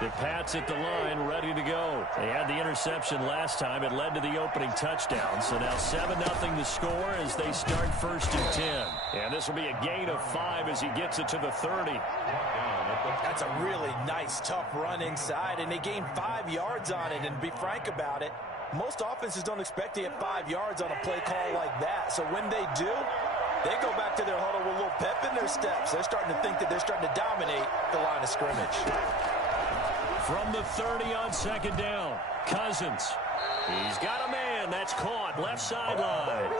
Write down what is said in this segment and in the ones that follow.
The Pats at the line, ready to go. They had the interception last time. It led to the opening touchdown. So now 7-0 the score as they start 1st and 10. And this will be a gain of 5 as he gets it to the 30. That's a really nice, tough run inside, and they gained 5 yards on it. And to be frank about it, most offenses don't expect to get 5 yards on a play call like that. So when they do, they go back to their huddle with a little pep in their steps. They're starting to think that they're starting to dominate the line of scrimmage. From the 30 on 2nd down, Cousins. He's got a man. That's caught. Left sideline.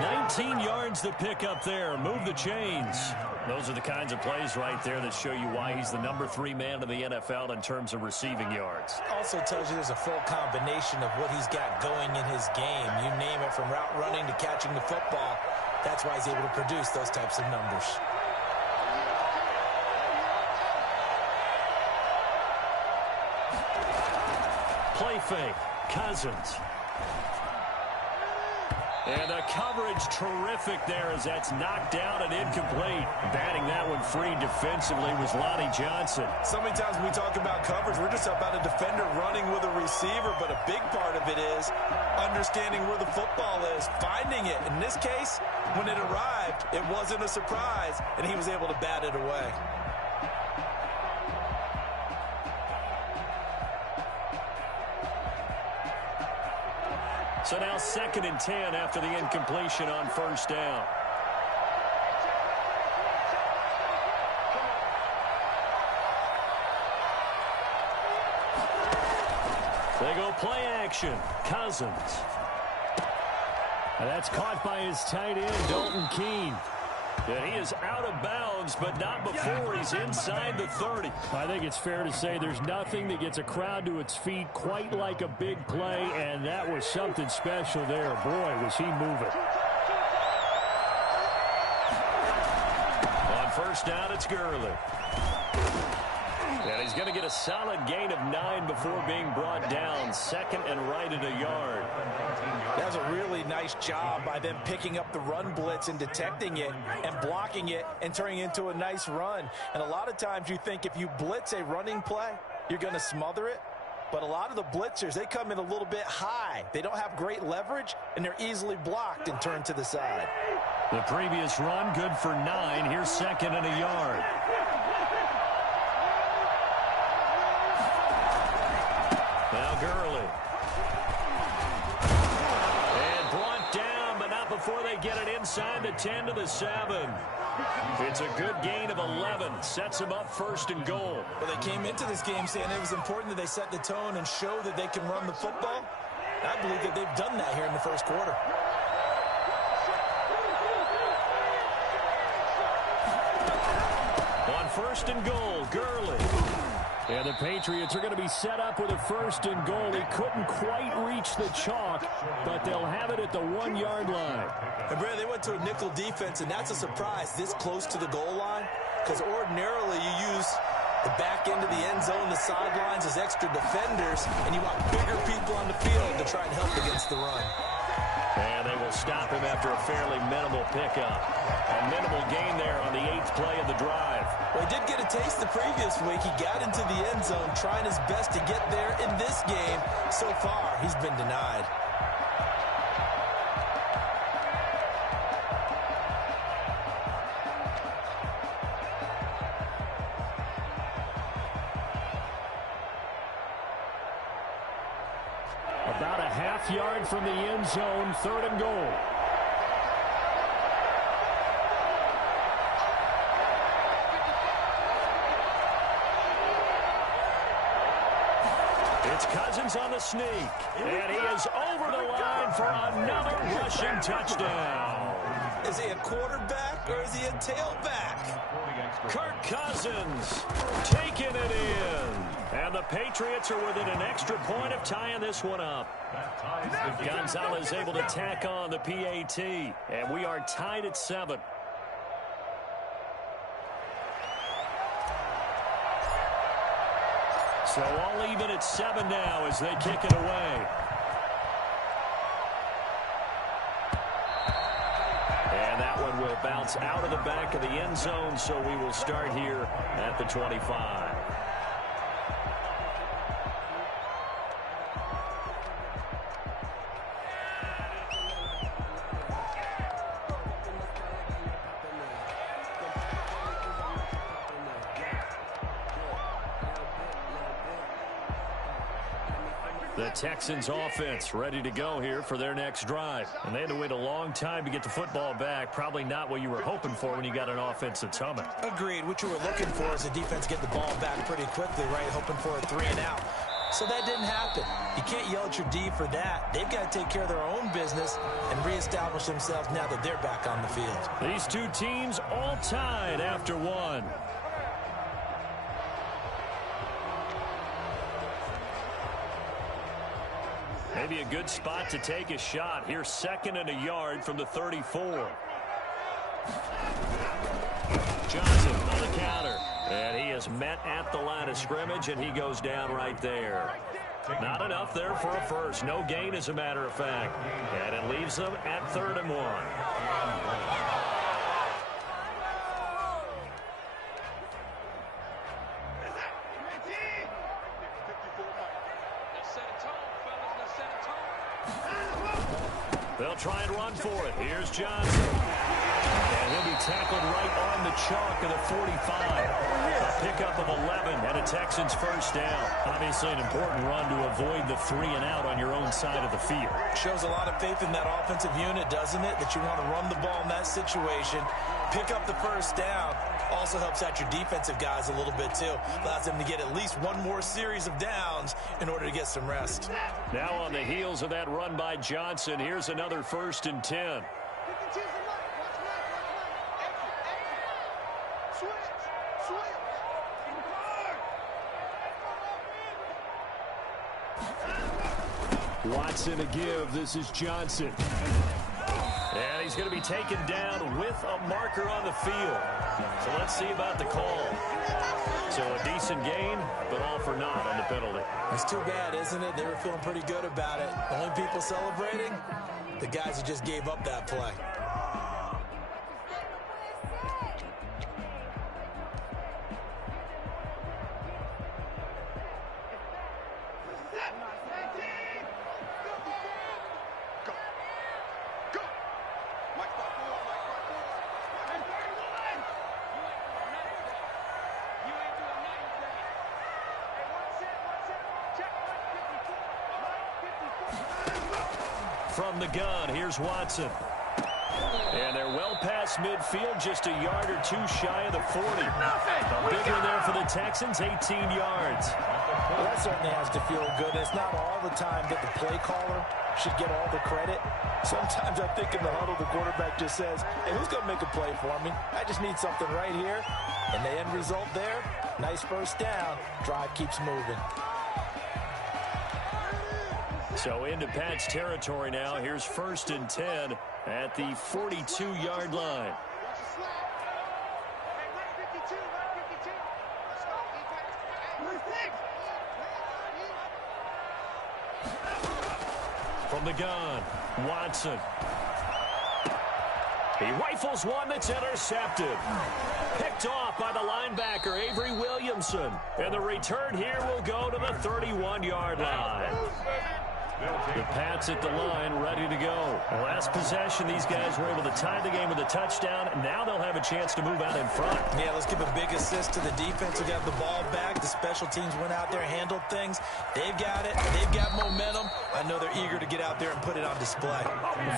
19 yards to pick up there. Move the chains. Those are the kinds of plays right there that show you why he's the number 3 man in the NFL in terms of receiving yards. Also tells you there's a full combination of what he's got going in his game. You name it, from route running to catching the football. That's why he's able to produce those types of numbers. Play fake. Cousins. And the coverage terrific there as that's knocked down and incomplete. Batting that one free defensively was Lonnie Johnson. So many times when we talk about coverage, we're just about a defender running with a receiver, but a big part of it is understanding where the football is, finding it. In this case, when it arrived, it wasn't a surprise, and he was able to bat it away. So now 2nd and 10 after the incompletion on 1st down. They go play action. Cousins. And that's caught by his tight end, Dalton Keene. And he is out of bounds, but not before he's inside the 30. I think it's fair to say there's nothing that gets a crowd to its feet quite like a big play, and that was something special there. Boy, was he moving. On 1st down, it's Gurley. And he's going to get a solid gain of 9 before being brought down. 2nd and right at a yard. That was a really nice job by them picking up the run blitz and detecting it and blocking it and turning it into a nice run. And a lot of times you think if you blitz a running play, you're going to smother it. But a lot of the blitzers, they come in a little bit high. They don't have great leverage, and they're easily blocked and turned to the side. The previous run, good for 9. Here's 2nd and a yard. Now Gurley. And brought down, but not before they get it inside the 10 to the 7. It's a good gain of 11. Sets them up 1st and goal. Well, they came into this game saying it was important that they set the tone and show that they can run the football. I believe that they've done that here in the 1st quarter. On 1st and goal, Gurley. And the Patriots are going to be set up with a 1st and goal. He couldn't quite reach the chalk, but they'll have it at the 1-yard line. And Brad, they went to a nickel defense, and that's a surprise this close to the goal line, because ordinarily you use the back end of the end zone, the sidelines as extra defenders, and you want bigger people on the field to try and help against the run. And they will stop him after a fairly minimal pickup. A minimal gain there on the 8th play of the drive. Well, he did get a taste the previous week. He got into the end zone trying his best to get there in this game. So far, he's been denied. About a half-yard from the end zone, 3rd and goal. It's Cousins on the sneak, and he is over the line for another rushing touchdown. Is he a quarterback or is he a tailback? Kirk Cousins taking it in. And the Patriots are within an extra point of tying this one up. Gonzalez able to tack on the PAT, and we are tied at 7. So all even at 7 now as they kick it away. And that one will bounce out of the back of the end zone, so we will start here at the 25. The Texans offense ready to go here for their next drive. And they had to wait a long time to get the football back. Probably not what you were hoping for when you got an offense that's humming. Agreed. What you were looking for is the defense get the ball back pretty quickly, right? Hoping for a 3 and out. So that didn't happen. You can't yell at your D for that. They've got to take care of their own business and reestablish themselves now that they're back on the field. These two teams all tied after one. Maybe a good spot to take a shot. Here's 2nd and a yard from the 34. Johnson on the counter. And he is met at the line of scrimmage, and he goes down right there. Not enough there for a first. No gain, as a matter of fact. And it leaves them at 3rd and 1. They'll try and run for it. Here's Johnson. And he'll be tackled right on the chalk of the 45. A pickup of 11 and a Texans first down. Obviously an important run to avoid the 3 and out on your own side of the field. Shows a lot of faith in that offensive unit, doesn't it? That you want to run the ball in that situation. Pick up the first down. Also helps out your defensive guys a little bit too. Allows them to get at least one more series of downs in order to get some rest. Now on the heels of that run by Johnson, here's another 1st and 10. Watson to give. This is Johnson. And he's going to be taken down with a marker on the field. So let's see about the call. So a decent gain, but all for naught on the penalty. It's too bad, isn't it? They were feeling pretty good about it. The only people celebrating, the guys who just gave up that play. From the gun, here's Watson. And they're well past midfield, just a yard or two shy of the 40. A big one there for the Texans, 18 yards. Well, that certainly has to feel good. It's not all the time that the play caller should get all the credit. Sometimes I think in the huddle, the quarterback just says, hey, who's going to make a play for me? I just need something right here. And the end result there, nice first down. Drive keeps moving. So into Pat's territory now. Here's 1st and 10 at the 42-yard line. From the gun, Watson. He rifles one that's intercepted. Picked off by the linebacker, Avery Williamson. And the return here will go to the 31-yard line. The Pats at the line, ready to go. Last possession, these guys were able to tie the game with a touchdown. Now they'll have a chance to move out in front. Yeah, let's give a big assist to the defense who got the ball back. The special teams went out there, handled things. They've got it. They've got momentum. I know they're eager to get out there and put it on display.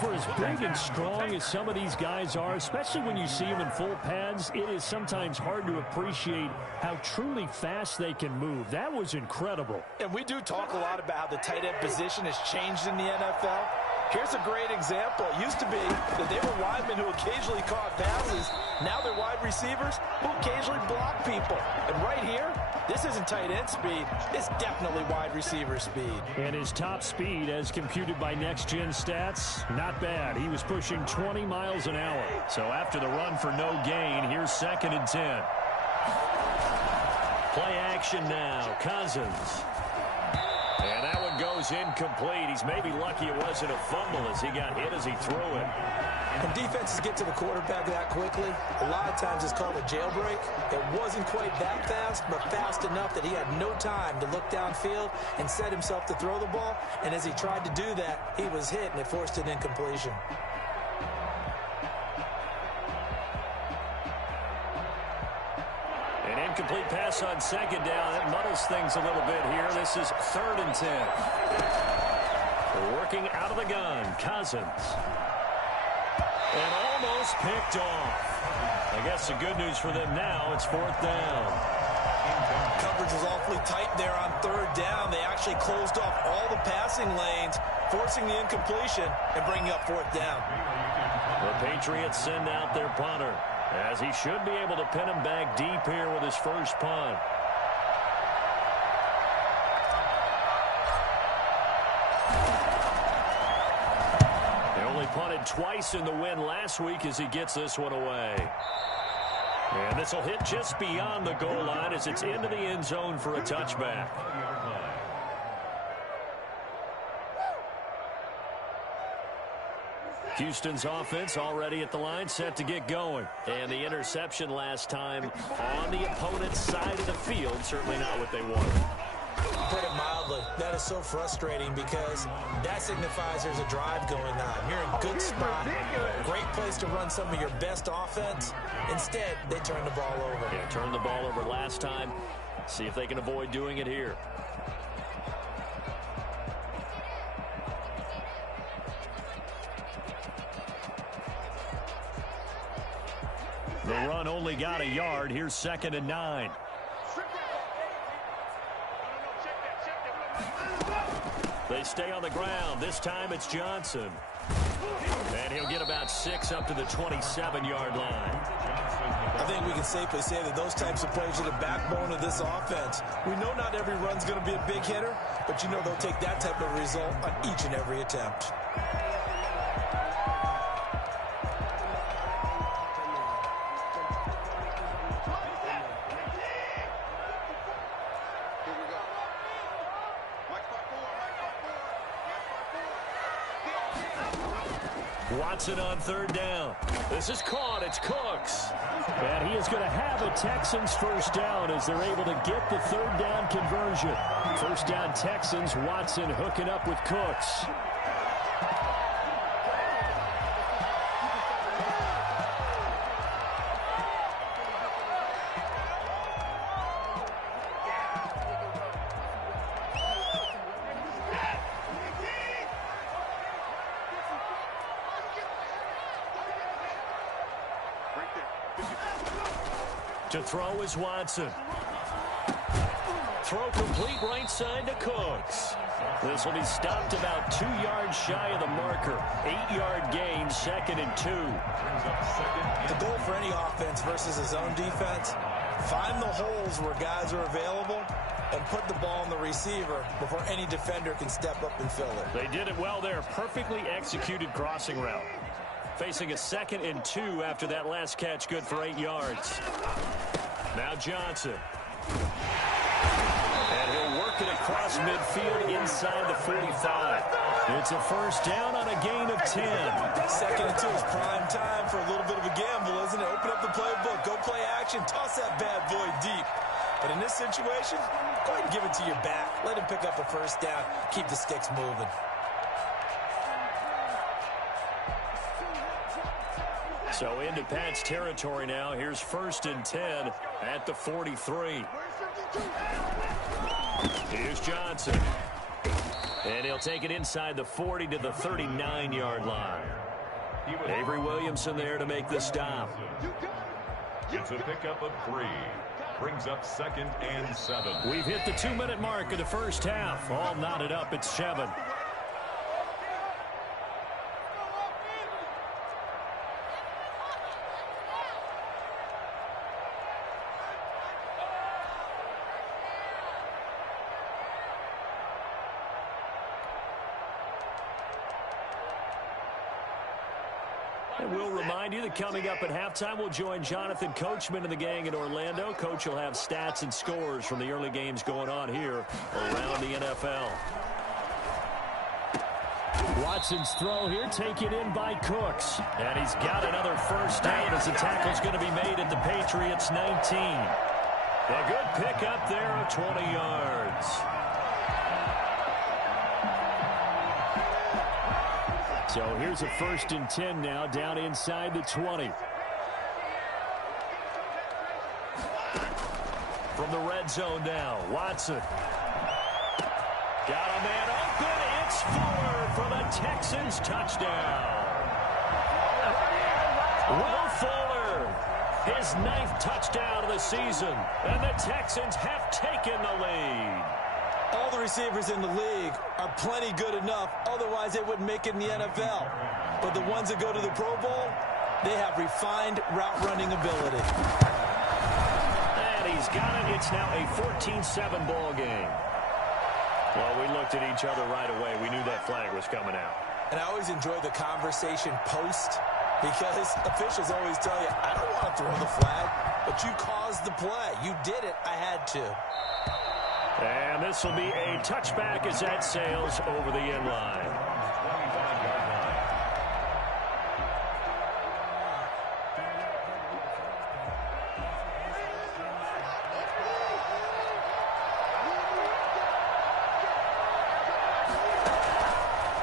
For as big and strong as some of these guys are, especially when you see them in full pads, it is sometimes hard to appreciate how truly fast they can move. That was incredible. And we do talk a lot about how the tight end position has changed in the NFL. Here's a great example. It used to be that they were linemen who occasionally caught passes. Now they're wide receivers who occasionally block people. And right here, this isn't tight end speed. It's definitely wide receiver speed. And his top speed, as computed by Next Gen Stats, not bad. He was pushing 20 miles an hour. So after the run for no gain, here's 2nd and 10. Play action now. Cousins. And that one goes incomplete. He's maybe lucky it wasn't a fumble as he got hit as he threw it. When defenses get to the quarterback that quickly, a lot of times it's called a jailbreak. It wasn't quite that fast, but fast enough that he had no time to look downfield and set himself to throw the ball. And as he tried to do that, he was hit, and it forced an incompletion. incomplete pass on second down. It muddles things a little bit here. This is 3rd and 10. Working out of the gun, Cousins. And almost picked off. I guess the good news for them now, it's 4th down. Coverage was awfully tight there on 3rd down. They actually closed off all the passing lanes, forcing the incompletion and bringing up 4th down. The Patriots send out their punter, as he should be able to pin him back deep here with his first punt. They only punted twice in the win last week as he gets this one away. And this will hit just beyond the goal line as it's into the end zone for a touchback. Houston's offense already at the line, set to get going. And the interception last time on the opponent's side of the field, certainly not what they wanted. Put it mildly, that is so frustrating because that signifies there's a drive going on. You're in a good spot, great place to run some of your best offense. Instead, they turn the ball over. Yeah, turned the ball over last time. See if they can avoid doing it here. The run only got a yard. Here's 2nd and 9. They stay on the ground. This time it's Johnson. And he'll get about 6 up to the 27-yard line. I think we can safely say that those types of plays are the backbone of this offense. We know not every run's going to be a big hitter, but you know they'll take that type of result on each and every attempt. Watson on 3rd down. This is caught. It's Cooks. And he is going to have a Texans first down as they're able to get the 3rd down conversion. First down Texans. Watson hooking up with Cooks. To throw is Watson. Throw complete right side to Cooks. This will be stopped about 2 yards shy of the marker. 8-yard gain, 2nd and 2. The goal for any offense versus a zone defense, find the holes where guys are available and put the ball on the receiver before any defender can step up and fill it. They did it well there. Perfectly executed crossing route. Facing a 2nd and 2 after that last catch, good for 8 yards. Now Johnson. And he'll work it across midfield inside the 45. It's a first down on a gain of 10. 2nd and 2 is prime time for a little bit of a gamble, isn't it? Open up the playbook, go play action, toss that bad boy deep. But in this situation, go ahead and give it to your back. Let him pick up a first down, keep the sticks moving. So into Pat's territory now. Here's 1st and 10 at the 43. Here's Johnson. And he'll take it inside the 40 to the 39-yard line. Avery Williamson there to make the stop. It's a pickup of 3. Brings up 2nd and 7. We've hit the 2-minute mark of the first half. All knotted up at 7. And we'll remind you that coming up at halftime, we'll join Jonathan Coachman and the gang in Orlando. Coach will have stats and scores from the early games going on here around the NFL. Watson's throw here taken in by Cooks. And he's got another first down as the tackle's going to be made at the Patriots 19. A good pickup there of 20 yards. So here's a 1st and 10 now, down inside the 20. From the red zone now, Watson. Got a man open. It's Fuller for the Texans touchdown. Will Fuller, his 9th touchdown of the season, and the Texans have taken the lead. All the receivers in the league are plenty good enough, otherwise they wouldn't make it in the NFL. But the ones that go to the Pro Bowl, they have refined route running ability. And he's got it. It's now a 14-7 ball game. Well, we looked at each other right away. We knew that flag was coming out. And I always enjoy the conversation post, because officials always tell you, I don't want to throw the flag, but you caused the play. You did it. I had to. And this will be a touchback as that sails over the end line.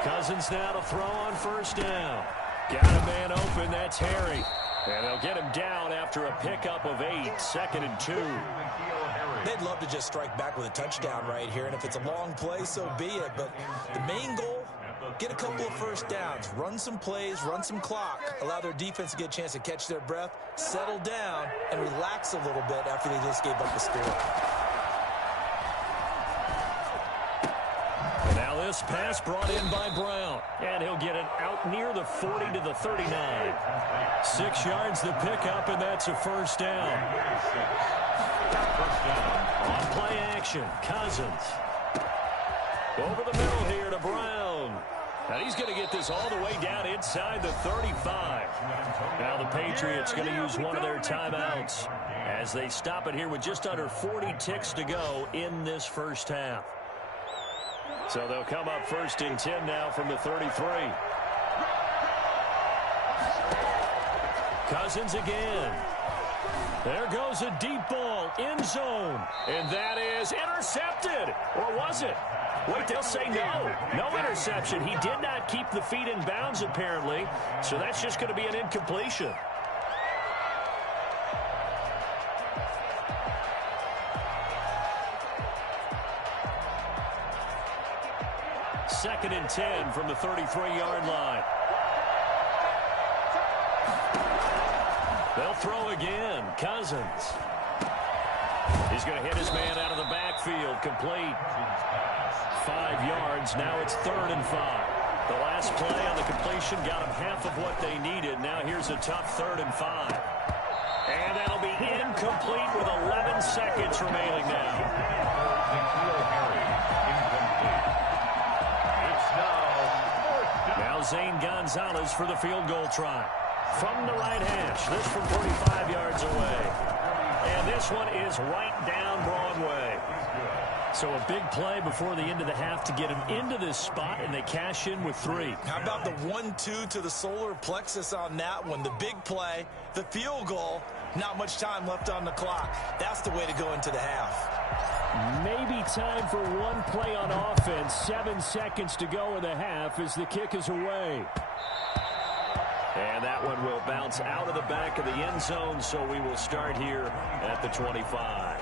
Cousins now to throw on first down. Got a man open. That's Harry. And they'll get him down after a pickup of 8, 2nd and 2. They'd love to just strike back with a touchdown right here, and if it's a long play, so be it. But the main goal, get a couple of first downs, run some plays, run some clock, allow their defense to get a chance to catch their breath, settle down, and relax a little bit after they just gave up the score. And now this pass brought in by Brown, and he'll get it out near the 40 to the 39. 6 yards the pickup, and that's a first down. On play action, Cousins. Over the middle here to Brown. And he's going to get this all the way down inside the 35. Now the Patriots going to use one of their timeouts as they stop it here with just under 40 ticks to go in this first half. So they'll come up 1st and 10 now from the 33. Cousins again. There goes a deep ball, end zone, and that is intercepted. Or was it? Wait, they'll say no. No interception. He did not keep the feet in bounds, apparently, so that's just going to be an incompletion. Second and 10 from the 33-yard line. They'll throw again. Cousins. He's going to hit his man out of the backfield. Complete. 5 yards. Now it's 3rd and 5. The last play on the completion got them half of what they needed. Now here's a tough 3rd and 5. And that'll be incomplete with 11 seconds remaining now. Now Zane Gonzalez for the field goal try. From the right hash, this from 45 yards away. And this one is right down Broadway. So a big play before the end of the half to get him into this spot, and they cash in with 3. How about the 1-2 to the solar plexus on that one? The big play, the field goal, not much time left on the clock. That's the way to go into the half. Maybe time for one play on offense. 7 seconds to go in the half as the kick is away. And that one will bounce out of the back of the end zone, so we will start here at the 25.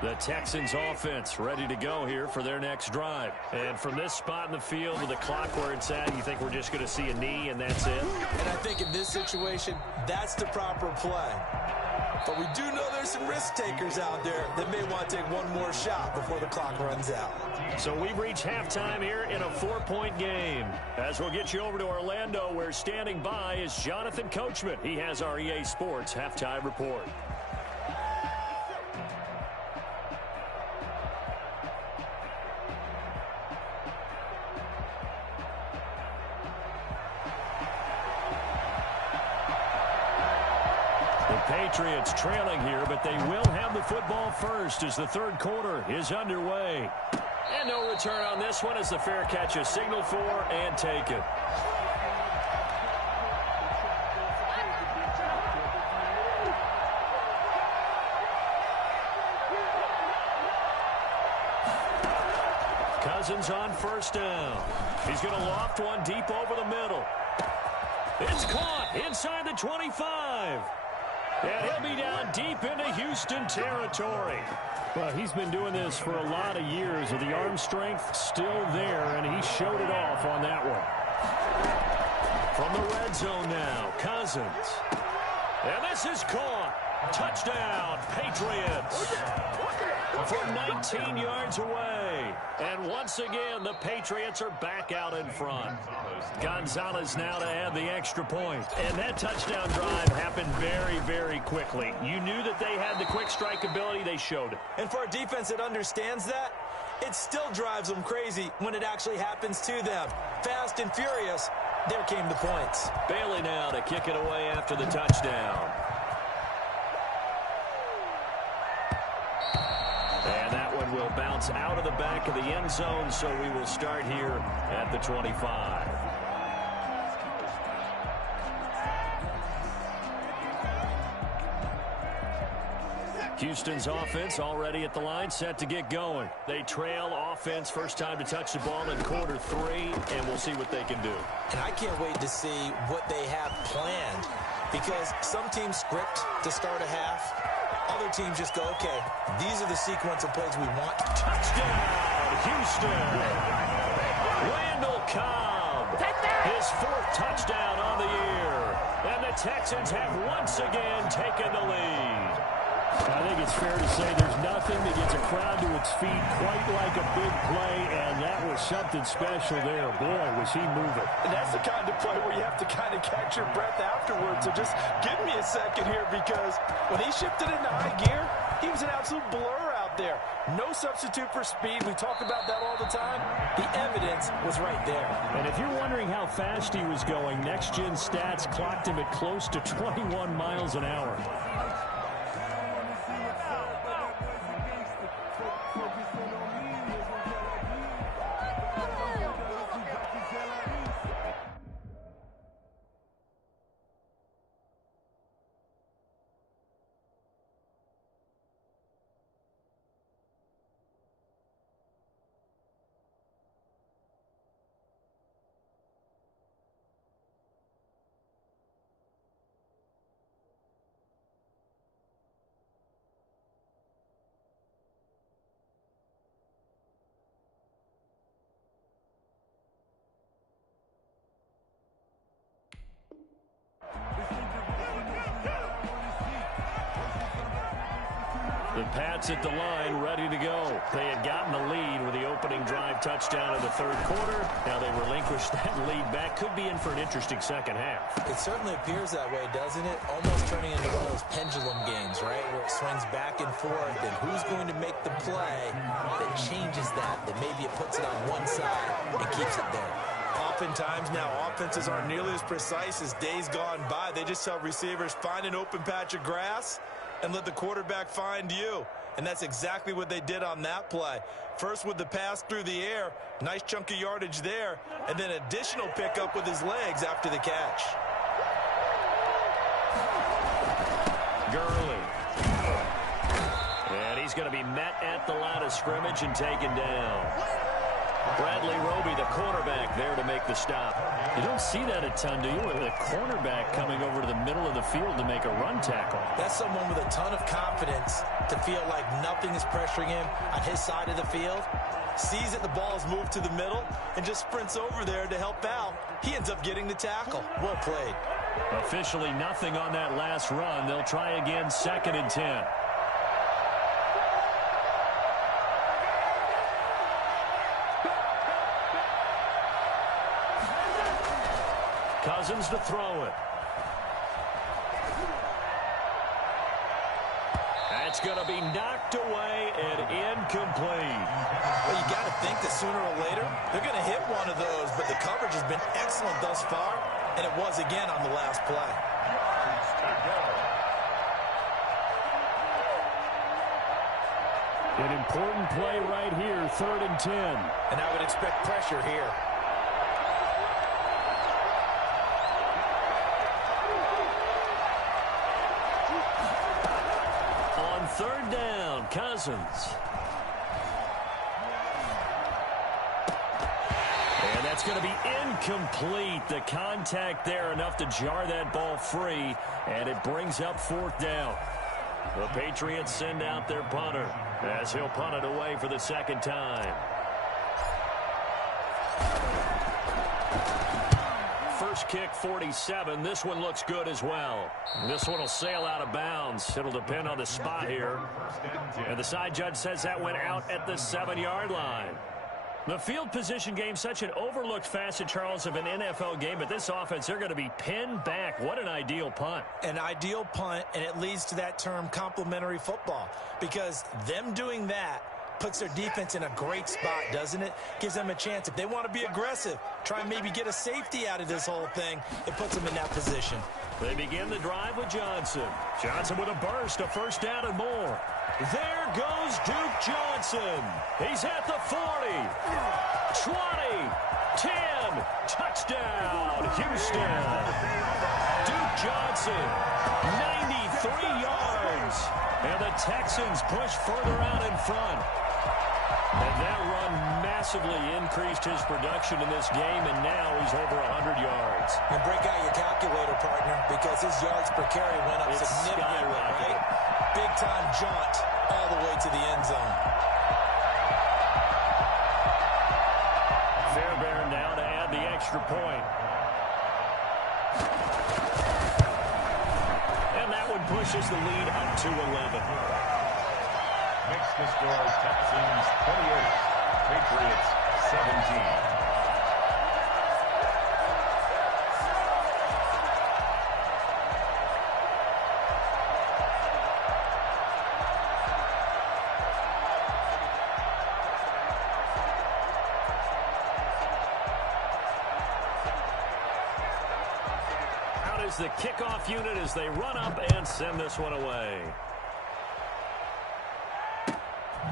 The Texans offense ready to go here for their next drive. And from this spot in the field with the clock where it's at, you think we're just going to see a knee and that's it? And I think in this situation, that's the proper play. But we do know there's some risk takers out there that may want to take one more shot before the clock runs out. So we've reached halftime here in a 4-point game. As we'll get you over to Orlando, where standing by is Jonathan Coachman. He has our EA Sports halftime report. Patriots trailing here, but they will have the football first as the third quarter is underway. And no return on this one as the fair catch is signaled for and taken. Cousins on first down. He's going to loft one deep over the middle. It's caught inside the 25. And he'll be down deep into Houston territory. Well, he's been doing this for a lot of years with the arm strength still there, and he showed it off on that one. From the red zone now, Cousins. And this is caught. Touchdown, Patriots. From 19 yards away. And once again, the Patriots are back out in front. Gonzalez now to add the extra point. And that touchdown drive happened very, very quickly. You knew that they had the quick strike ability. They showed it. And for a defense that understands that, it still drives them crazy when it actually happens to them. Fast and furious, there came the points. Bailey now to kick it away after the touchdown. And that one will bounce out of the back of the end zone, so we will start here at the 25. Houston's offense already at the line, set to get going. They trail offense, first time to touch the ball in quarter 3, and we'll see what they can do. And I can't wait to see what they have planned, because some teams script to start a half. Other teams just go, okay, these are the sequence of plays we want. Touchdown, Houston. Randall Cobb, his 4th touchdown on the year. And the Texans have once again taken the lead. I think it's fair to say there's nothing that gets a crowd to its feet quite like a big play, and that was something special there. Boy, was he moving. And that's the kind of play where you have to kind of catch your breath afterwards. So just give me a second here, because when he shifted into high gear, he was an absolute blur out there. No substitute for speed. We talk about that all the time. The evidence was right there. And if you're wondering how fast he was going, Next Gen Stats clocked him at close to 21 miles an hour. The Pats at the line, ready to go. They had gotten the lead with the opening drive touchdown in the 3rd quarter. Now they relinquished that lead back. Could be in for an interesting second half. It certainly appears that way, doesn't it? Almost turning into one of those pendulum games, right? Where it swings back and forth, and who's going to make the play that changes that maybe it puts it on one side and keeps it there. Oftentimes now, offenses aren't nearly as precise as days gone by. They just tell receivers, find an open patch of grass and let the quarterback find you. And that's exactly what they did on that play. First with the pass through the air, nice chunk of yardage there, and then additional pickup with his legs after the catch. Gurley. And he's going to be met at the line of scrimmage and taken down. Bradley Roby, the cornerback, there to make the stop. You don't see that a ton, do you? With a cornerback coming over to the middle of the field to make a run tackle. That's someone with a ton of confidence to feel like nothing is pressuring him on his side of the field. Sees that the ball is moved to the middle and just sprints over there to help out. He ends up getting the tackle. Well played. Officially nothing on that last run. They'll try again, 2nd and 10. Cousins to throw it. That's going to be knocked away and incomplete. Well, you got to think that sooner or later they're going to hit one of those, but the coverage has been excellent thus far, and it was again on the last play. An important play right here, 3rd and 10. And I would expect pressure here. On 3rd down, Cousins. And that's going to be incomplete. The contact there enough to jar that ball free, and it brings up 4th down. The Patriots send out their punter as he'll punt it away for the 2nd time. First kick, 47. This one looks good as well. This one will sail out of bounds. It'll depend on the spot here. And the side judge says that went out at the 7-yard line. The field position game, such an overlooked facet, Charles, of an NFL game. But this offense, they're going to be pinned back. What an ideal punt. An ideal punt, and it leads to that term complementary football. Because them doing that puts their defense in a great spot, doesn't it? Gives them a chance. If they want to be aggressive, try and maybe get a safety out of this whole thing, it puts them in that position. They begin the drive with Johnson. Johnson with a burst, a 1st down and more. There goes Duke Johnson. He's at the 40, 20, 10, touchdown, Houston. Duke Johnson, 93 yards. And the Texans push further out in front. And that run massively increased his production in this game, and now he's over 100 yards. And break out your calculator, partner, because his yards per carry went up significantly, right? Big-time jaunt all the way to the end zone. Fairbairn now to add the extra point. And that one pushes the lead up to 11. Makes the score Texans 28, Patriots 17. The kickoff unit as they run up and send this one away.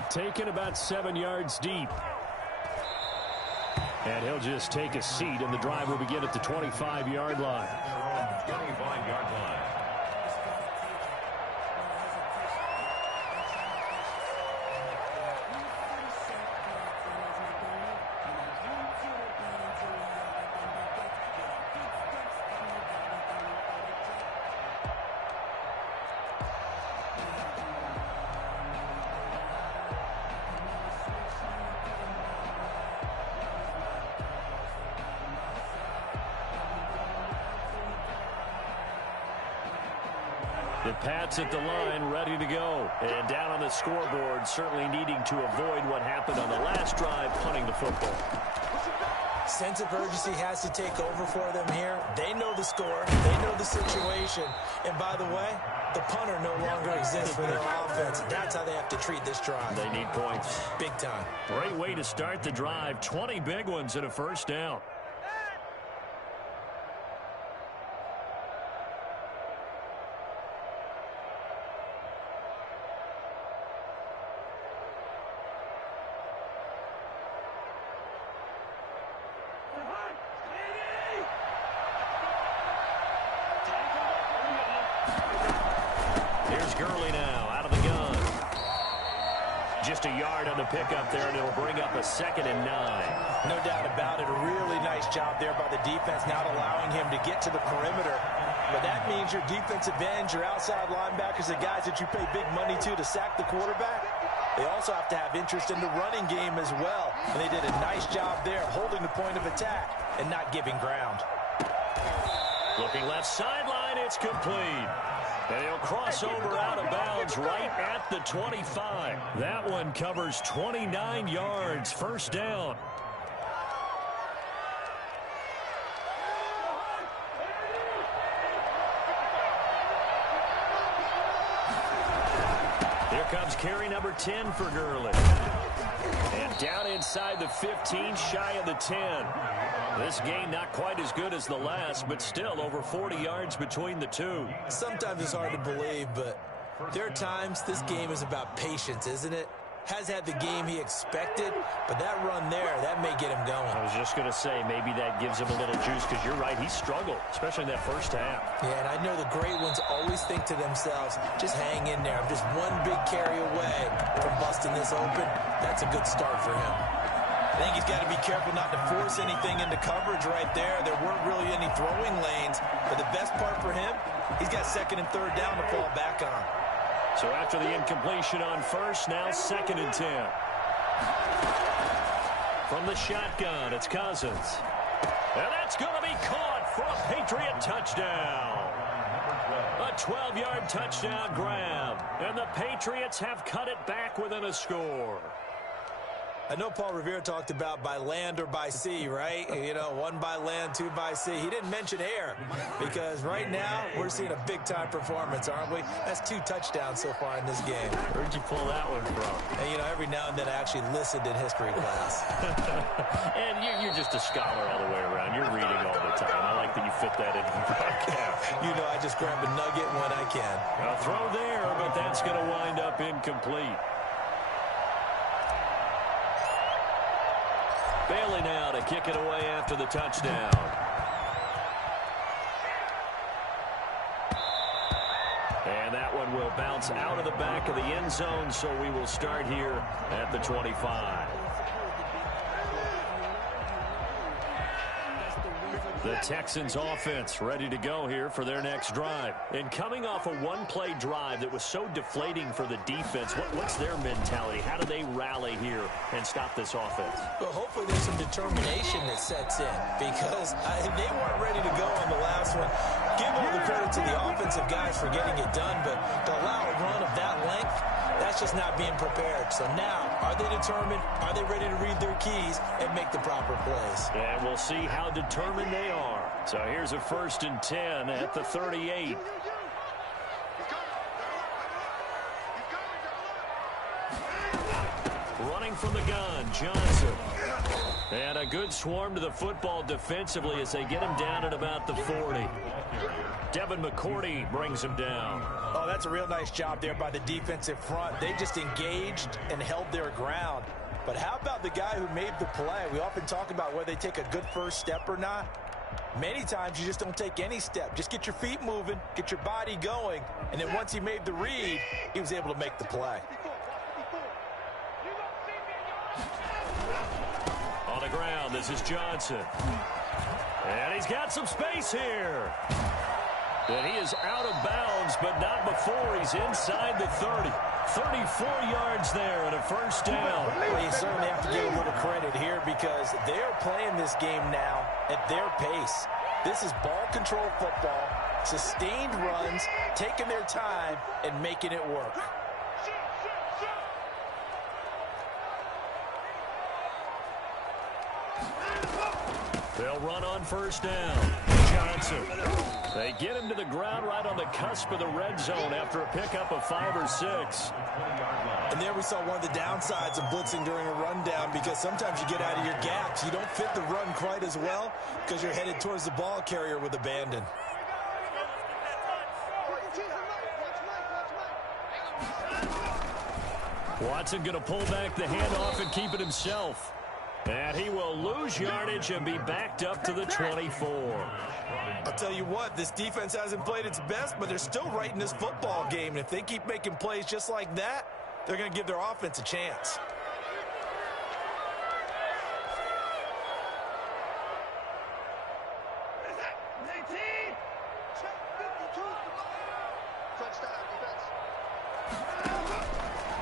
Taken about 7 yards deep. And he'll just take a seat, and the drive will begin at the 25-yard line. 25-yard line. The Pats at the line, ready to go. And down on the scoreboard, certainly needing to avoid what happened on the last drive, punting the football. Sense of urgency has to take over for them here. They know the score. They know the situation. And by the way, the punter no longer exists for their offense. That's how they have to treat this drive. They need points. Big time. Great way to start the drive. 20 big ones and a 1st down. Gurley now out of the gun. Just a yard on the pickup there, and it'll bring up a 2nd and 9. No doubt about it. A really nice job there by the defense, not allowing him to get to the perimeter. But that means your defensive ends, your outside linebackers, the guys that you pay big money to sack the quarterback, they also have to have interest in the running game as well. And they did a nice job there holding the point of attack and not giving ground. Looking left sideline, it's complete. And he'll cross over out of bounds right at the 25. That one covers 29 yards, 1st down. Here comes carry number 10 for Gurley. And down inside the 15, shy of the 10. This game not quite as good as the last, but still over 40 yards between the two. Sometimes it's hard to believe, but there are times this game is about patience, isn't it? Has had the game he expected, but that run there, that may get him going. I was just going to say, maybe that gives him a little juice, because you're right, he struggled, especially in that 1st half. Yeah, and I know the great ones always think to themselves, just hang in there. I'm just one big carry away from busting this open. That's a good start for him. I think he's got to be careful not to force anything into coverage right there. There weren't really any throwing lanes, but the best part for him, he's got second and third down to fall back on. So after the incompletion on first, now 2nd and 10. From the shotgun, it's Cousins. And that's going to be caught for a Patriot touchdown. A 12-yard touchdown grab. And the Patriots have cut it back within a score. I know Paul Revere talked about by land or by sea, right? You know, 1 by land, 2 by sea. He didn't mention air because right now we're seeing a big-time performance, aren't we? That's 2 touchdowns so far in this game. Where'd you pull that one from? And, you know, every now and then I actually listened in history class. And you're just a scholar all the way around. You're reading all the time. I like that you fit that into the broadcast. You know, I just grab a nugget when I can. A throw there, but that's going to wind up incomplete. Bailey now to kick it away after the touchdown. And that one will bounce out of the back of the end zone, so we will start here at the 25. The Texans offense ready to go here for their next drive. And coming off a one-play drive that was so deflating for the defense, what's their mentality? How do they rally here and stop this offense? Well, hopefully there's some determination that sets in because they weren't ready to go on the last one. Give all the credit to the offensive guys for getting it done, but to allow a run of that length, that's just not being prepared. So now, are they determined? Are they ready to read their keys and make the proper plays? And we'll see how determined they are. So here's a 1st and 10 at the 38. Running from the gun, Johnson. And a good swarm to the football defensively as they get him down at about the 40. Devin McCourty brings him down. Oh, that's a real nice job there by the defensive front. They just engaged and held their ground. But how about the guy who made the play? We often talk about whether they take a good first step or not. Many times you just don't take any step. Just get your feet moving, get your body going, and then once he made the read, he was able to make the play. On the ground, this is Johnson. And he's got some space here. And he is out of bounds, but not before he's inside the 30. 34 yards there and a 1st down. Well, you certainly have to give a little credit here because they're playing this game now at their pace. This is ball control football, sustained runs, taking their time, and making it work. They'll run on 1st down. Johnson. They get him to the ground right on the cusp of the red zone after a pickup of 5 or 6. And there we saw one of the downsides of blitzing during a rundown because sometimes you get out of your gaps. You don't fit the run quite as well because you're headed towards the ball carrier with abandon. Watson going to pull back the handoff and keep it himself. And he will lose yardage and be backed up to the 24. I'll tell you what, this defense hasn't played its best, but they're still right in this football game. And if they keep making plays just like that, they're going to give their offense a chance.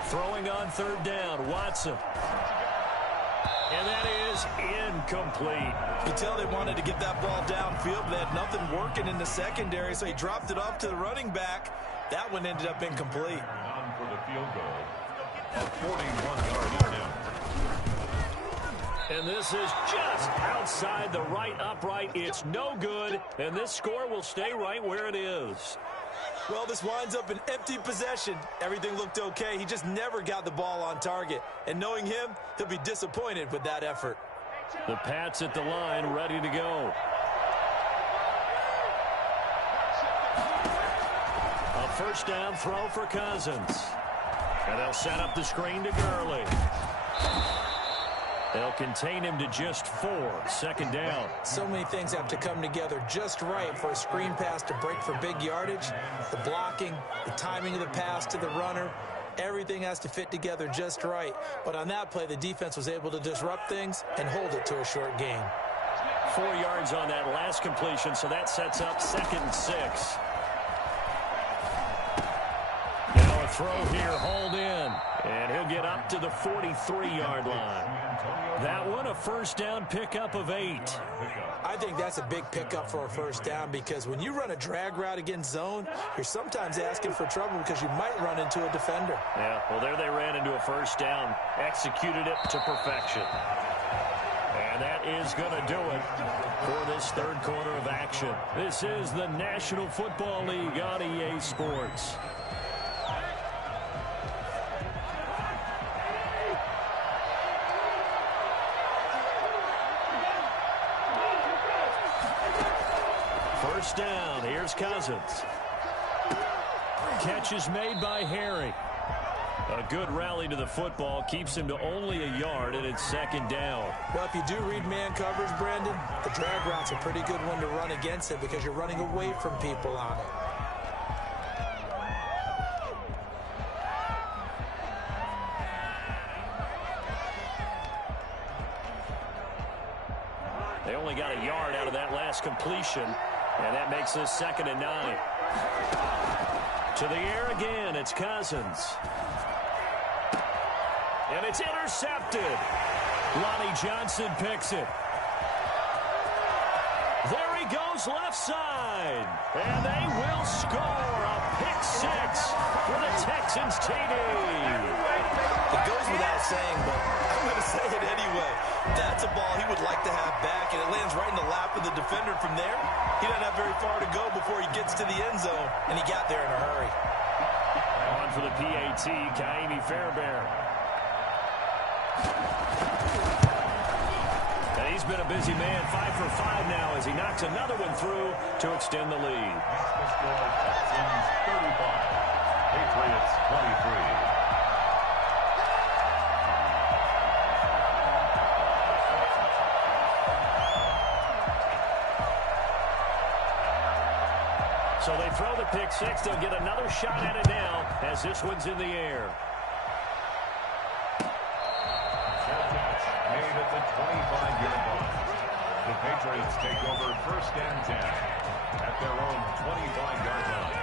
Throwing on 3rd down, Watson. And that is incomplete. You tell they wanted to get that ball downfield, but they had nothing working in the secondary, so he dropped it off to the running back. That one ended up incomplete. On for the field goal, a 41-yard attempt. And this is just outside the right upright. It's no good, and this score will stay right where it is. Well, this winds up an empty possession. Everything looked okay. He just never got the ball on target. And knowing him, he'll be disappointed with that effort. The Pats at the line, ready to go. A 1st down throw for Cousins. And they'll set up the screen to Gurley. They'll contain him to just 4. 2nd down. So many things have to come together just right for a screen pass to break for big yardage. The blocking, the timing of the pass to the runner, Everything has to fit together just right. But on that play, the defense was able to disrupt things and hold it to a short gain. 4 yards on that last completion, so that sets up 2nd and 6. Now a throw here, hauled in, and he'll get up to the 43-yard line. That one, a first down pickup of 8. I think that's a big pickup for a first down because when you run a drag route against zone, you're sometimes asking for trouble because you might run into a defender. Yeah, well, there they ran into a first down, executed it to perfection. And that is going to do it for this third quarter of action. This is the National Football League on EA Sports. First down, here's Cousins. Catch is made by Harry. A good rally to the football keeps him to only a yard, and it's 2nd down. Well, if you do read man coverage, Brandon, the drag route's a pretty good one to run against it because you're running away from people on it. They only got a yard out of that last completion, and that makes this 2nd and 9. To the air again, it's Cousins. And it's intercepted. Lonnie Johnson picks it. There he goes left side. And they will score a pick 6 for the Texans TD. It goes without saying, but I'm going to say it anyway. That's a ball he would like to have back, and it lands right in the lap of the defender. From there, he doesn't have very far to go before he gets to the end zone, and he got there in a hurry. On for the PAT, Ka'imi Fairbairn. And he's been a busy man, 5 for 5 now as he knocks another one through to extend the lead. The score, Texans 35, Patriots 23. So they throw the pick 6. They'll get another shot at it now as this one's in the air. Made at the 25-yard line. The Patriots take over 1st and 10 at their own 25-yard line.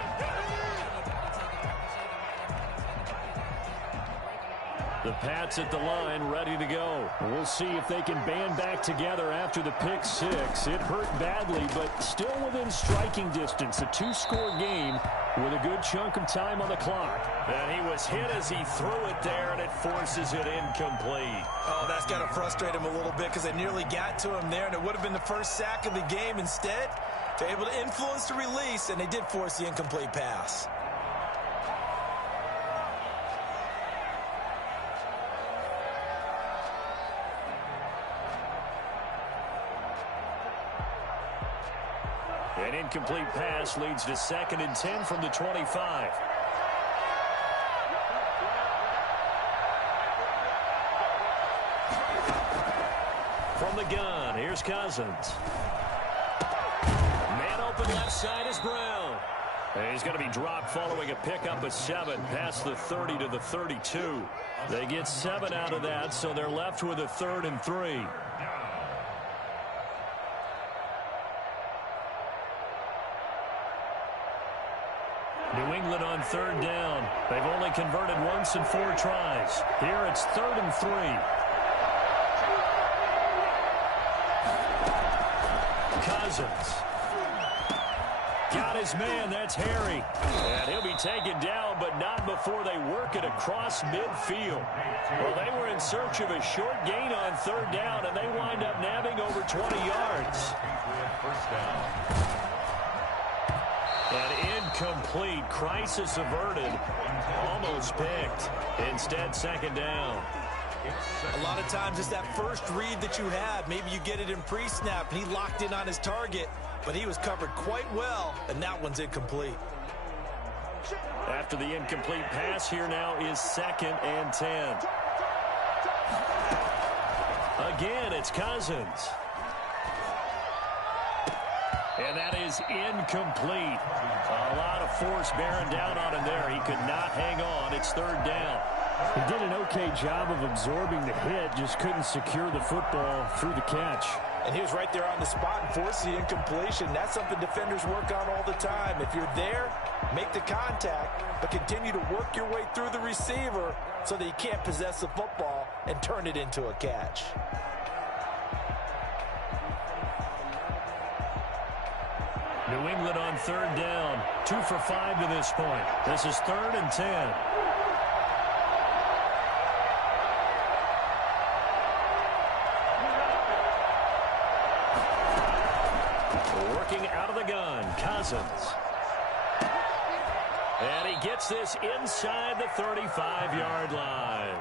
The Pats at the line, ready to go. We'll see if they can band back together after the pick 6. It hurt badly, but still within striking distance. A 2-score game with a good chunk of time on the clock. And he was hit as he threw it there, and it forces it incomplete. Oh, that's got to frustrate him a little bit because they nearly got to him there, and it would have been the first sack of the game. Instead, they're able to influence the release, and they did force the incomplete pass. An incomplete pass leads to 2nd and 10 from the 25. From the gun, here's Cousins. Man open left side is Brown. And he's going to be dropped following a pickup of 7 past the 30 to the 32. They get 7 out of that, so they're left with a 3rd and 3. New England on 3rd down. They've only converted once in 4 tries. Here it's 3rd and 3. Cousins. Got his man, that's Harry. And he'll be taken down, but not before they work it across midfield. Well, they were in search of a short gain on 3rd down, and they wind up nabbing over 20 yards. First down. An incomplete, crisis averted, almost picked. Instead, 2nd down. A lot of times it's that first read that you have. Maybe you get it in pre-snap, and he locked in on his target, but he was covered quite well, and that one's incomplete. After the incomplete pass, here now is 2nd and 10. Again, it's Cousins. And that is incomplete. A lot of force bearing down on him there. He could not hang on. It's third down. He did an okay job of absorbing the hit, just couldn't secure the football through the catch. And he was right there on the spot and forced the incompletion. That's something defenders work on all the time. If you're there, make the contact, but continue to work your way through the receiver so that you can't possess the football and turn it into a catch. New England on third down. 2 for 5 to this point. This is 3rd and 10. Working out of the gun, Cousins. And he gets this inside the 35-yard line.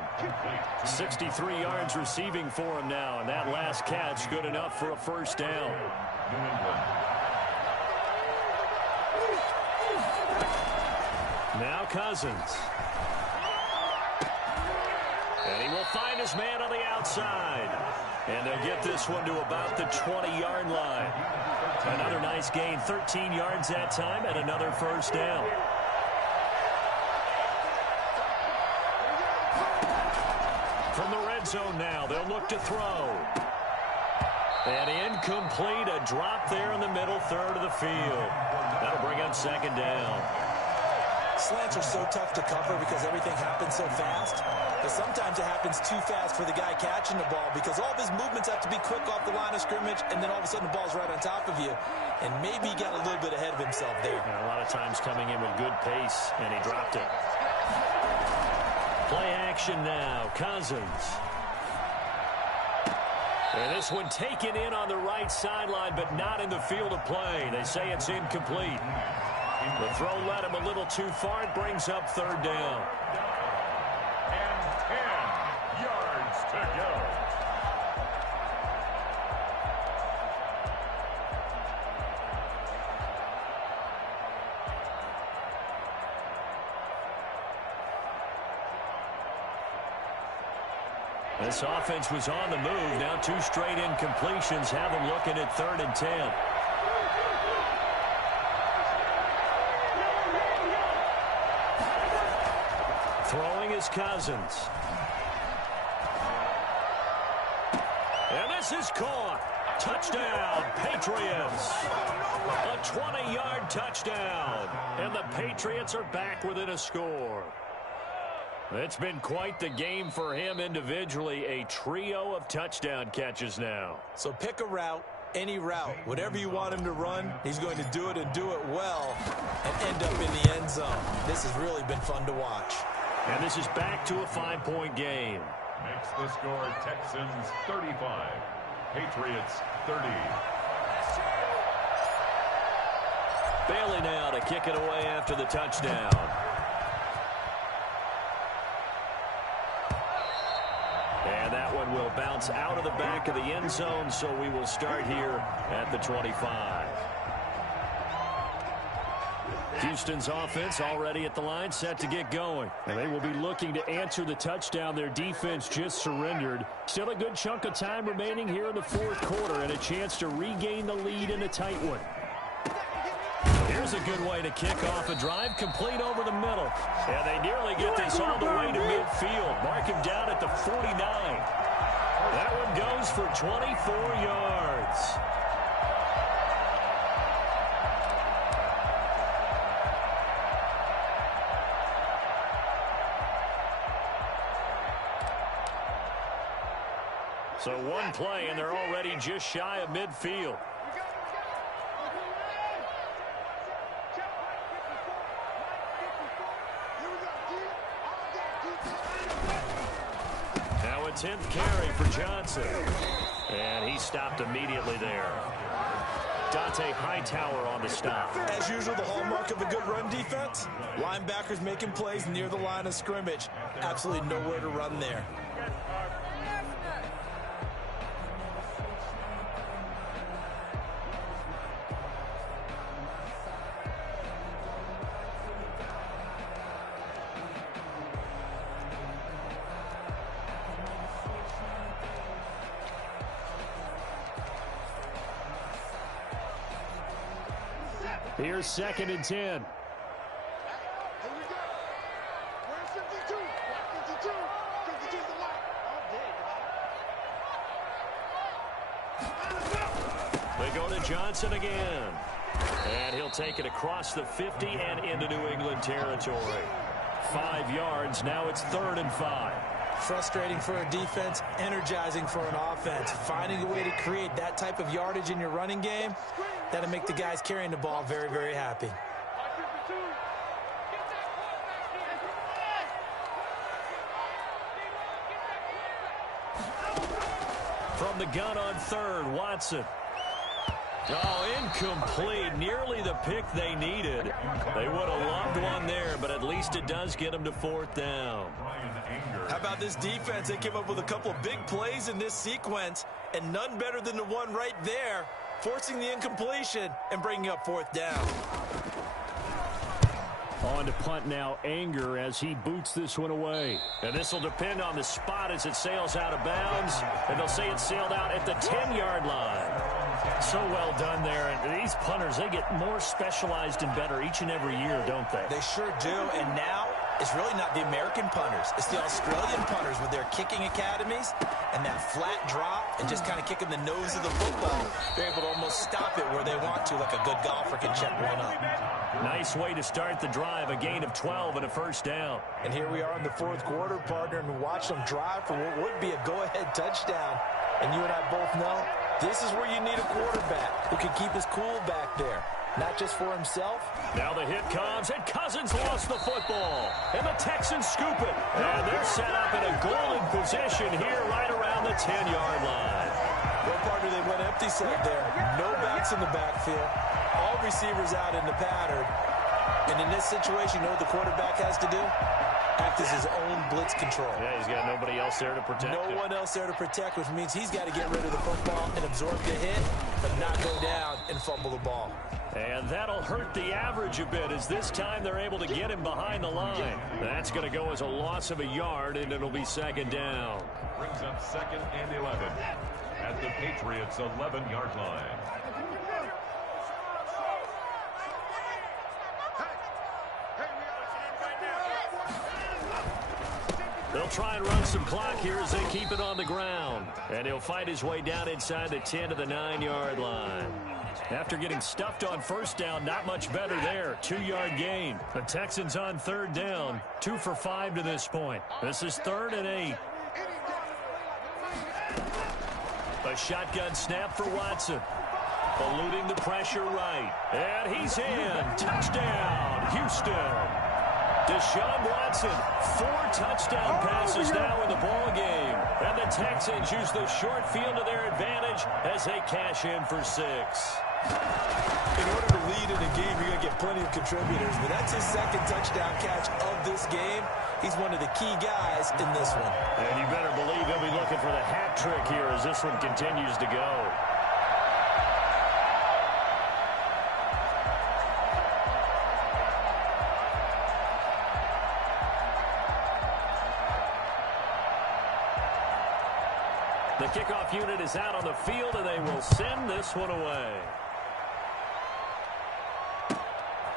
63 yards receiving for him now, and that last catch good enough for a first down. New England. Now Cousins. And he will find his man on the outside. And they'll get this one to about the 20-yard line. Another nice gain, 13 yards that time, and another first down. From the red zone now, they'll look to throw. And incomplete, a drop there in the middle third of the field. That'll bring up second down. Slants are so tough to cover because everything happens so fast. But sometimes it happens too fast for the guy catching the ball because all of his movements have to be quick off the line of scrimmage, and then all of a sudden the ball's right on top of you. And maybe he got a little bit ahead of himself there. And a lot of times coming in with good pace, and he dropped it. Play action now, Cousins. And this one taken in on the right sideline, but not in the field of play. They say it's incomplete. The throw led him a little too far. It brings up third down. And 10 yards to go. This offense was on the move. Now 2 straight incompletions have them looking at 3rd and 10. Throwing is Cousins. And this is caught. Touchdown, Patriots. A 20-yard touchdown. And the Patriots are back within a score. It's been quite the game for him individually. A trio of touchdown catches now. So pick a route, any route. Whatever you want him to run, he's going to do it and do it well and end up in the end zone. This has really been fun to watch. And this is back to a 5-point game. Makes the score Texans 35, Patriots 30. Bailey now to kick it away after the touchdown. And that one will bounce out of the back of the end zone, so we will start here at the 25. Houston's offense already at the line, set to get going. And they will be looking to answer the touchdown their defense just surrendered. Still a good chunk of time remaining here in the fourth quarter and a chance to regain the lead in a tight one. Here's a good way to kick off a drive, complete over the middle. And they nearly get this all the way to midfield. Mark him down at the 49. That one goes for 24 yards. So one play, and they're already just shy of midfield. Now a 10th carry for Johnson. And he stopped immediately there. Dante Hightower on the stop. As usual, the hallmark of a good run defense, linebackers making plays near the line of scrimmage. Absolutely nowhere to run there. Here's 2nd and 10. They go to Johnson again. And he'll take it across the 50 and into New England territory. 5 yards. Now it's 3rd and 5. Frustrating for a defense, energizing for an offense. Finding a way to create that type of yardage in your running game, that'll make the guys carrying the ball very, very happy. From the gun on 3rd, Watson. Oh, incomplete. Nearly the pick they needed. They would have loved one there, but at least it does get them to 4th down. How about this defense? They came up with a couple of big plays in this sequence, and none better than the one right there, forcing the incompletion and bringing up 4th down. On to punt now, Anger, as he boots this one away. And this will depend on the spot as it sails out of bounds. And they'll say it sailed out at the 10-yard line. So well done there. And these punters, they get more specialized and better each and every year, don't they? They sure do. And now it's really not the American punters. It's the Australian punters with their kicking academies and that flat drop and just kind of kicking the nose of the football. They're able to almost stop it where they want to, like a good golfer can check one up. Nice way to start the drive, a gain of 12 and a 1st down. And here we are in the 4th quarter, partner, and watch them drive for what would be a go-ahead touchdown. And you and I both know this is where you need a quarterback who can keep his cool back there. Not just for himself. Now the hit comes, and Cousins lost the football. And the Texans scoop it. And they're set up in a golden position here right around the 10-yard line. Well, partner, they went empty set there. No backs in the backfield. All receivers out in the pattern. And in this situation, you know what the quarterback has to do? Act as his own blitz control. Yeah, he's got nobody else there to protect him. No one else there to protect, which means he's got to get rid of the football and absorb the hit, but not go down and fumble the ball. And that'll hurt the average a bit, as this time they're able to get him behind the line. That's going to go as a loss of a yard, and it'll be 2nd down. Brings up 2nd and 11 at the Patriots' 11-yard line. They'll try and run some clock here as they keep it on the ground. And he'll fight his way down inside the 10 to the 9-yard line. After getting stuffed on 1st down, not much better there. 2-yard gain. The Texans on 3rd down. 2 for 5 to this point. This is 3rd and 8. A shotgun snap for Watson. Eluding the pressure right. And he's in. Touchdown, Houston. Deshaun Watson, 4 touchdown passes now in the ball game. And the Texans use the short field to their advantage as they cash in for 6. In order to lead in a game, you're going to get plenty of contributors. But that's his 2nd touchdown catch of this game. He's one of the key guys in this one. And you better believe he'll be looking for the hat trick here as this one continues to go. The kickoff unit is out on the field, and they will send this one away.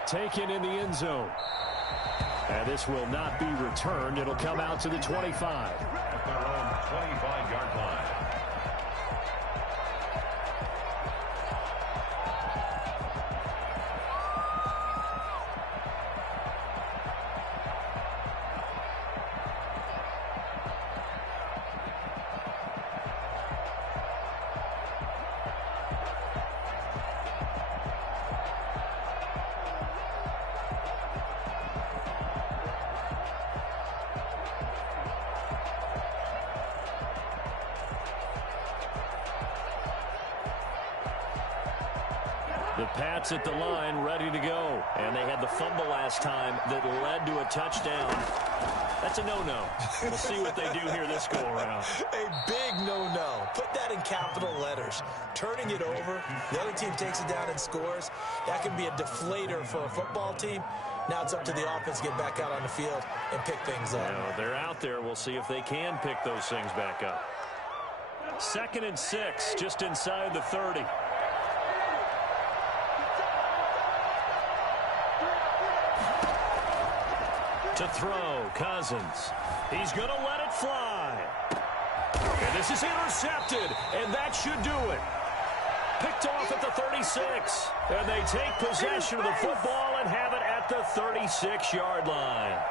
Taken in the end zone. And this will not be returned. It'll come out to the 25. At their own 25-yard line. The Pats at the line, ready to go. And they had the fumble last time that led to a touchdown. That's a no-no. We'll see what they do here this go-around. A big no-no. Put that in capital letters. Turning it over, the other team takes it down and scores. That can be a deflator for a football team. Now it's up to the offense to get back out on the field and pick things up. Yeah, they're out there. We'll see if they can pick those things back up. 2nd and 6, just inside the 30. To throw, Cousins. He's going to let it fly. And this is intercepted, and that should do it. Picked off at the 36. And they take possession of the football and have it at the 36-yard line.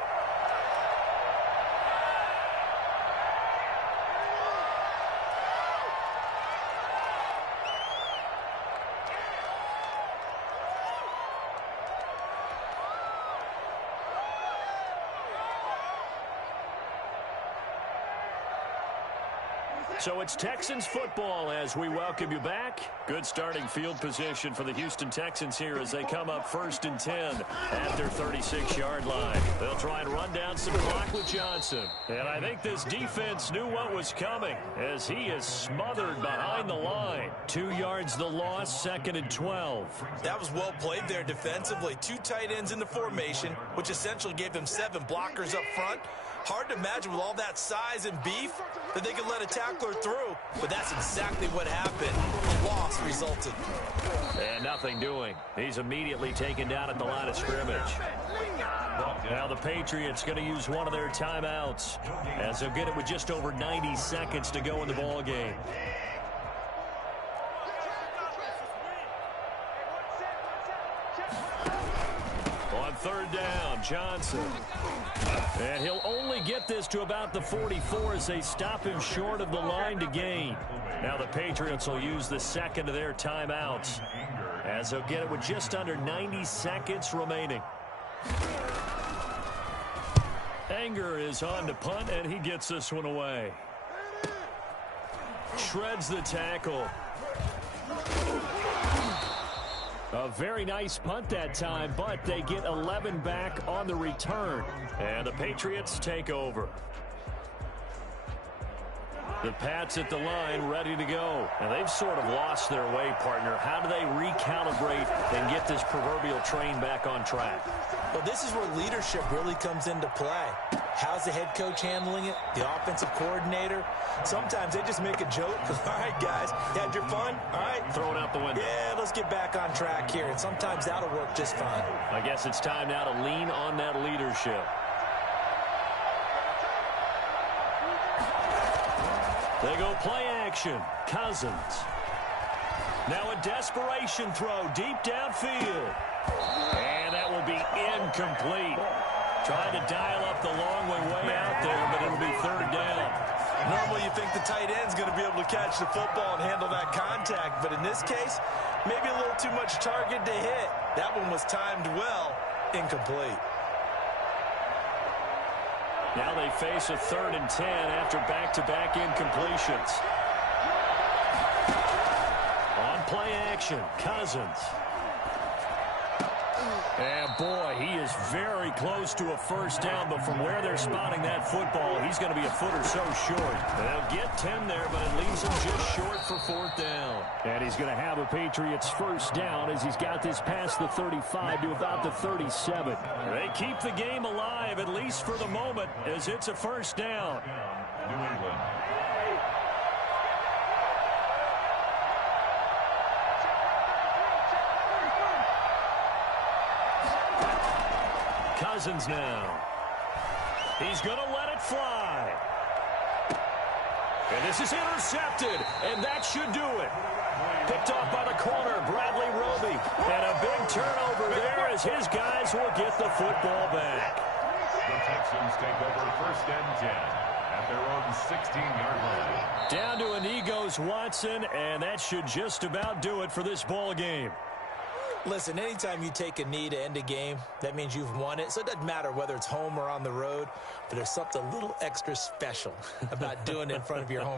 So it's Texans football as we welcome you back. Good starting field position for the Houston Texans here as they come up 1st and 10 at their 36-yard line. They'll try and run down some clock with Johnson. And I think this defense knew what was coming as he is smothered behind the line. 2 yards the loss, 2nd and 12. That was well played there defensively. 2 tight ends in the formation, which essentially gave them 7 blockers up front. Hard to imagine with all that size and beef that they could let a tackler through, but that's exactly what happened. A loss resulted. And nothing doing. He's immediately taken down at the line of scrimmage. Now the Patriots going to use one of their timeouts as they'll get it with just over 90 seconds to go in the ball game. On 3rd down, Johnson. And he'll only get this to about the 44 as they stop him short of the line to gain. Now the Patriots will use the 2nd of their timeouts as they'll get it with just under 90 seconds remaining. Anger is on to punt, and he gets this one away. Shreds the tackle. A very nice punt that time, but they get 11 back on the return. And the Patriots take over. The Pats at the line ready to go. And they've sort of lost their way, partner. How do they recalibrate and get this proverbial train back on track? Well, this is where leadership really comes into play. How's the head coach handling it? The offensive coordinator? Sometimes they just make a joke. All right, guys, you had your fun? All right. Throw it out the window. Yeah, let's get back on track here. And sometimes that'll work just fine. I guess it's time now to lean on that leadership. They go play action. Cousins. Now a desperation throw deep downfield. And that will be incomplete. Trying to dial up the long way out there, but it'll be 3rd down. Normally you think the tight end's going to be able to catch the football and handle that contact, but in this case, maybe a little too much target to hit. That one was timed well, incomplete. Now they face a 3rd and 10 after back-to-back incompletions. On play action, Cousins. And boy, he is very close to a 1st down, but from where they're spotting that football, he's going to be a foot or so short. They'll get 10 there, but it leaves him just short for 4th down. And he's going to have a Patriots 1st down as he's got this past the 35 to about the 37. They keep the game alive, at least for the moment, as it's a 1st down. New England. Cousins now. He's going to let it fly. And this is intercepted, and that should do it. Picked off by the corner, Bradley Roby. And a big turnover there as his guys will get the football back. The Texans take over 1st and 10 at their own 16-yard line. Down to Inigos Watson, and that should just about do it for this ball game. Listen, anytime you take a knee to end a game, that means you've won it. So it doesn't matter whether it's home or on the road, but there's something a little extra special about doing it in front of your home